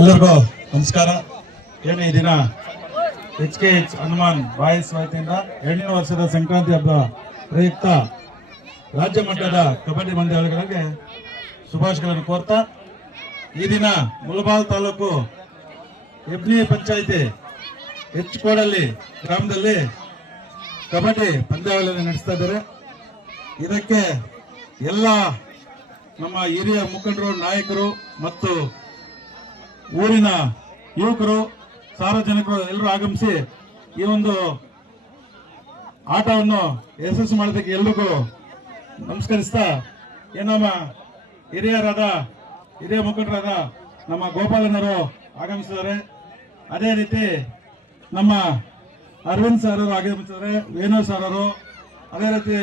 ಎಲ್ಲರಿಗೂ ನಮಸ್ಕಾರ. ಏನು ಈ ದಿನ HKH ಹನುಮಾನ್ ಬಾಯ್ಸ್ ವತಿಯಿಂದ 2ನೇ ವರ್ಷದ ಸಂಕ್ರಾಂತಿ ಹಬ್ಬ ಪ್ರಯುಕ್ತ ರಾಜ್ಯ ಮಟ್ಟದ ಕಬಡ್ಡಿ ಪಂದ್ಯಾವಳಿಗಳಿಗೆ ಶುಭಾಶಯಗಳನ್ನು ಕೋರ್ತಾ, ಈ ದಿನ ಮುಳಬಾಲ್ ತಾಲೂಕು ಹೆಬ್ನಿ ಪಂಚಾಯಿತಿ ಹೆಚ್ಕೋಡಲ್ಲಿ ಗ್ರಾಮದಲ್ಲಿ ಕಬಡ್ಡಿ ಪಂದ್ಯಾವಳಿಯನ್ನು ನಡೆಸ್ತಾ ಇದ್ದಾರೆ. ಇದಕ್ಕೆ ಎಲ್ಲ ನಮ್ಮ ಹಿರಿಯ ಮುಖಂಡರು, ನಾಯಕರು ಮತ್ತು ಊರಿನ ಯುವಕರು, ಸಾರ್ವಜನಿಕರು ಎಲ್ಲರೂ ಆಗಮಿಸಿ ಈ ಒಂದು ಆಟವನ್ನು ಯಶಸ್ಸು ಮಾಡೋದಕ್ಕೆ ಎಲ್ರಿಗೂ ನಮಸ್ಕರಿಸ್ತಾ, ನಮ್ಮ ಹಿರಿಯ ಮುಖಂಡರಾದ ನಮ್ಮ ಗೋಪಾಲನವರು ಆಗಮಿಸಿದ್ದಾರೆ. ಅದೇ ರೀತಿ ನಮ್ಮ ಅರವಿಂದ್ ಸರ್ ಅವರು ಆಗಮಿಸಿದ್ದಾರೆ, ವೇಣು ಸರ್ ಅವರು, ಅದೇ ರೀತಿ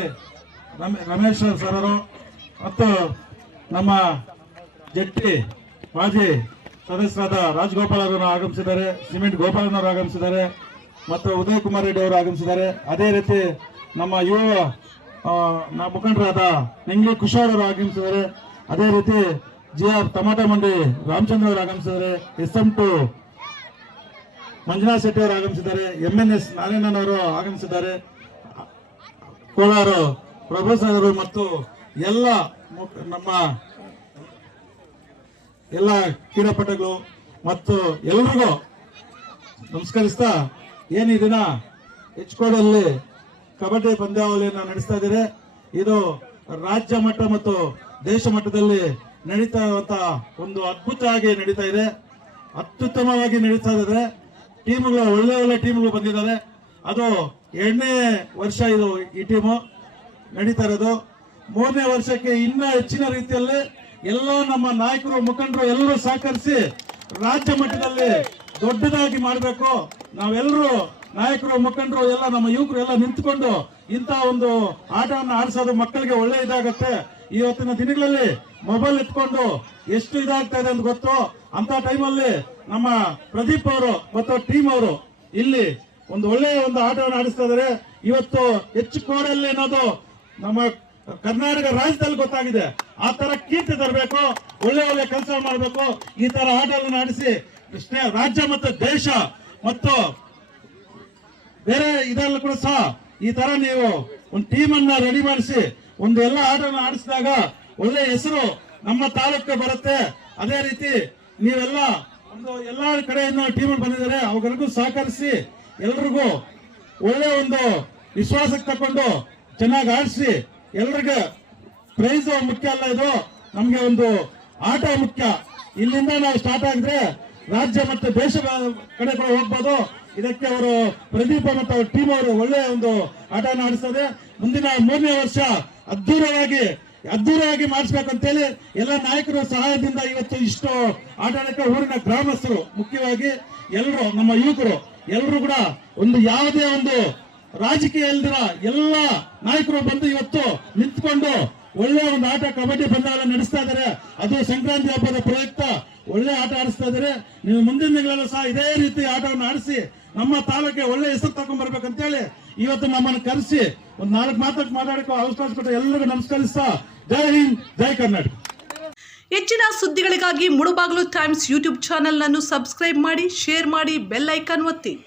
ರಮೇಶ್ ಸರ್ ಅವರು ಮತ್ತು ನಮ್ಮ ಜಟ್ಟಿ ಮಾಜಿ ಸದಸ್ಯರಾದ ರಾಜಗೋಪಾಲ್ ಅವರು ಆಗಮಿಸಿದ್ದಾರೆ, ಸಿಮೆಂಟ್ ಗೋಪಾಲನವರು ಆಗಮಿಸಿದ್ದಾರೆ ಮತ್ತು ಉದಯ್ ಕುಮಾರ್ ರೆಡ್ಡಿ ಅವರು ಆಗಮಿಸಿದ್ದಾರೆ. ಅದೇ ರೀತಿ ನಮ್ಮ ಯುವ ಮುಖಂಡರಾದ ನೆಂಗ್ಲಿ ಕುಶಾಲ್ ಅವರು ಆಗಮಿಸಿದ್ದಾರೆ. ಅದೇ ರೀತಿ GR ಟಮಾಟೋ ಮಂಡಿ ರಾಮಚಂದ್ರ ಅವರು ಆಗಮಿಸಿದ್ದಾರೆ, SM2 ಮಂಜುನಾಥ್ ಶೆಟ್ಟಿ ಅವರು ಆಗಮಿಸಿದ್ದಾರೆ, MNS ನಾರಾಯಣನವರು ಆಗಮಿಸಿದ್ದಾರೆ, ಕೋಲಾರ ಪ್ರಭುಸರ್ ಅವರು ಮತ್ತು ಎಲ್ಲ ನಮ್ಮ ಎಲ್ಲ ಕ್ರೀಡಾಪಟುಗಳು ಮತ್ತು ಎಲ್ರಿಗೂ ನಮಸ್ಕರಿಸ್ತಾ, ಈ ದಿನ ಹೆಚ್ಕೋಡಲ್ಲಿ ಕಬಡ್ಡಿ ಪಂದ್ಯಾವಳಿಯನ್ನು ನಡೆಸ್ತಾ ಇದ್ದಾರೆ. ಇದು ರಾಜ್ಯ ಮಟ್ಟ ಮತ್ತು ದೇಶ ಮಟ್ಟದಲ್ಲಿ ನಡೀತಾ ಇರುವಂತಹ ಒಂದು ಅದ್ಭುತವಾಗಿ ನಡೀತಾ ಇದೆ, ಅತ್ಯುತ್ತಮವಾಗಿ ನಡೀತಾ ಇದೆ. ಟೀಮ್ಗಳು ಒಳ್ಳೆ ಟೀಮ್ಗಳು ಬಂದಿದ್ದಾರೆ. ಅದು 2ನೇ ವರ್ಷ ಇದು ಈ ಟೀಮು ನಡೀತಾ ಇರೋದು. 3ನೇ ವರ್ಷಕ್ಕೆ ಇನ್ನೂ ಹೆಚ್ಚಿನ ರೀತಿಯಲ್ಲಿ ಎಲ್ಲ ನಮ್ಮ ನಾಯಕರು, ಮುಖಂಡರು ಎಲ್ಲರೂ ಸಹಕರಿಸಿ ರಾಜ್ಯ ಮಟ್ಟದಲ್ಲಿ ದೊಡ್ಡದಾಗಿ ಮಾಡಬೇಕು. ನಾವೆಲ್ಲರೂ ನಾಯಕರು, ಮುಖಂಡರು ಎಲ್ಲ ನಮ್ಮ ಯುವಕರು ಎಲ್ಲ ನಿಂತುಕೊಂಡು ಇಂತಹ ಒಂದು ಆಟವನ್ನು ಆಡಿಸೋದು ಮಕ್ಕಳಿಗೆ ಒಳ್ಳೆ ಇದಾಗತ್ತೆ. ಇವತ್ತಿನ ದಿನಗಳಲ್ಲಿ ಮೊಬೈಲ್ ಇಟ್ಕೊಂಡು ಎಷ್ಟು ಇದಾಗ್ತಾ ಇದೆ ಅಂತ ಗೊತ್ತು. ಅಂತ ಟೈಮಲ್ಲಿ ನಮ್ಮ ಪ್ರದೀಪ್ ಅವರು ಮತ್ತು ಟೀಮ್ ಅವರು ಇಲ್ಲಿ ಒಂದು ಒಳ್ಳೆಯ ಒಂದು ಆಟವನ್ನು ಆಡಿಸ್ತಾ ಇದ್ದಾರೆ. ಇವತ್ತು ಹೆಚ್ಕೋಡಲ್ಲಿ ಅನ್ನೋದು ನಮ್ಮ ಕರ್ನಾಟಕ ರಾಜ್ಯದಲ್ಲಿ ಗೊತ್ತಾಗಿದೆ. ಆ ತರ ಕೀರ್ತಿ ತರಬೇಕು, ಒಳ್ಳೆ ಕೆಲಸ ಮಾಡಬೇಕು. ಈ ತರ ಆಟವನ್ನು ಆಡಿಸಿ ರಾಜ್ಯ ಮತ್ತು ದೇಶ ಮತ್ತು ಬೇರೆ ಇದರಲ್ಲೂ ಕೂಡ ಸಹ ಈ ತರ ನೀವು ಒಂದು ಟೀಮ್ ಅನ್ನ ರೆಡಿ ಮಾಡಿಸಿ ಒಂದು ಎಲ್ಲ ಆಟವನ್ನು ಆಡಿಸಿದಾಗ ಒಳ್ಳೆ ಹೆಸರು ನಮ್ಮ ತಾಲೂಕಿಗೆ ಬರುತ್ತೆ. ಅದೇ ರೀತಿ ನೀವೆಲ್ಲ ಒಂದು ಎಲ್ಲಾ ಕಡೆಯಿಂದ ಟೀಮ್ ಬಂದಿದ್ದಾರೆ, ಅವುಗಳಿಗೂ ಸಹಕರಿಸಿ ಎಲ್ರಿಗೂ ಒಳ್ಳೆ ಒಂದು ವಿಶ್ವಾಸಕ್ಕೆ ತಕೊಂಡು ಚೆನ್ನಾಗಿ ಆಡಿಸಿ. ಎಲ್ರಿಗೂ ಪ್ರೈಸ್ ಮುಖ್ಯ ಅಲ್ಲ, ಇದು ನಮ್ಗೆ ಒಂದು ಆಟ ಮುಖ್ಯ. ಇಲ್ಲಿಂದ ನಾವು ಸ್ಟಾರ್ಟ್ ಆಗಿದ್ರೆ ರಾಜ್ಯ ಮತ್ತು ದೇಶ ಕಡೆ ಕೂಡ ಹೋಗ್ಬೋದು. ಇದಕ್ಕೆ ಅವರು ಪ್ರದೀಪ ಮತ್ತು ಅವ್ರ ಟೀಮ್ ಅವರು ಒಳ್ಳೆಯ ಒಂದು ಆಟವನ್ನು ಆಡಿಸ್ತದೆ. ಮುಂದಿನ 3ನೇ ವರ್ಷ ಅದ್ದೂರಿಯಾಗಿ ಮಾಡಿಸ್ಬೇಕಂತೇಳಿ ಎಲ್ಲ ನಾಯಕರ ಸಹಾಯದಿಂದ ಇವತ್ತು ಇಷ್ಟು ಆಟ ಆಡಕ್ಕೆ ಊರಿನ ಗ್ರಾಮಸ್ಥರು, ಮುಖ್ಯವಾಗಿ ಎಲ್ಲರೂ ನಮ್ಮ ಯುವಕರು ಎಲ್ಲರೂ ಕೂಡ ಒಂದು ಯಾವುದೇ ಒಂದು ರಾಜಕೀಯ ಇಲ್ದಿರ ಎಲ್ಲ ನಾಯಕರು ಬಂದು ಇವತ್ತು ನಿಂತ್ಕೊಂಡು ಒಳ್ಳೆ ಒಂದು ಆಟ ಕಬಡ್ಡಿ ಪಂದ್ಯಾವಳಿ ನಡೆಸ್ತಾ ಇದ್ದಾರೆ. ಅದು ಸಂಕ್ರಾಂತಿ ಹಬ್ಬದ ಪ್ರಯುಕ್ತ ಒಳ್ಳೆ ಆಟ ಆಡಿಸ್ತಾ ಇದ್ದಾರೆ. ನೀವು ಮುಂದಿನ ದಿನಗಳಲ್ಲೂ ಸಹ ಇದೇ ರೀತಿ ಆಟವನ್ನು ಆಡಿಸಿ ನಮ್ಮ ತಾಲೂಕಿಗೆ ಒಳ್ಳೆ ಹೆಸರು ತಗೊಂಡ್ ಬರ್ಬೇಕಂತೇಳಿ ಇವತ್ತು ನಮ್ಮನ್ನು ಕರೆಸಿ ಒಂದು 4 ಮಾತಾಡಕ್ಕೆ ಅವಕಾಶ ಕೊಟ್ಟು ಎಲ್ಲರಿಗೂ ನಮಸ್ಕರಿಸ್ತಾ, ಜೈ ಹಿಂದ್, ಜೈ ಕರ್ನಾಟಕ. ಹೆಚ್ಚಿನ ಸುದ್ದಿಗಳಿಗಾಗಿ ಮುಳುಬಾಗಿಲು ಟೈಮ್ಸ್ ಯೂಟ್ಯೂಬ್ ಚಾನೆಲ್ ಅನ್ನು ಸಬ್ಸ್ಕ್ರೈಬ್ ಮಾಡಿ, ಶೇರ್ ಮಾಡಿ, ಬೆಲ್ ಐಕಾನ್ ಒತ್ತಿ.